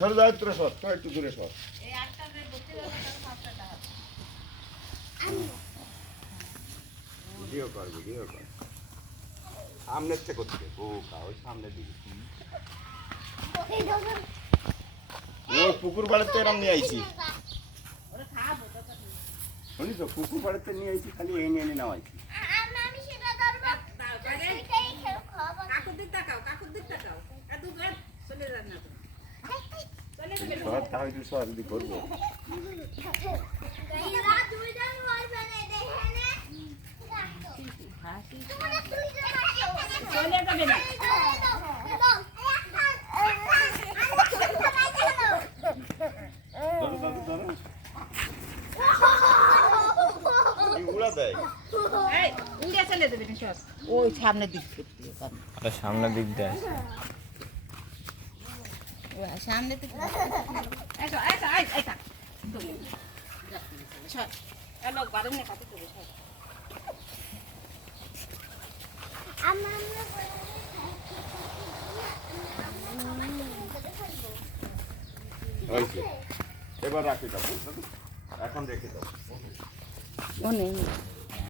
সর যাও তোরা সর তো একটু দূরে সর ভিডিও কর সামনের থেকে করতে ও ওই সামনের দিকে ও পুকুর পাড়েতে এরম নিয়ে আইছি শুনি তো পুকুর পাড়েতে নিয়ে আইছি খালি এই নিয়ে নেওয়া আইছি যদি করবো ওই সামনের দিক সামনের দিক দিয়ে সামনে এবার রাখি দাও এখন রেখে দাও ও নেই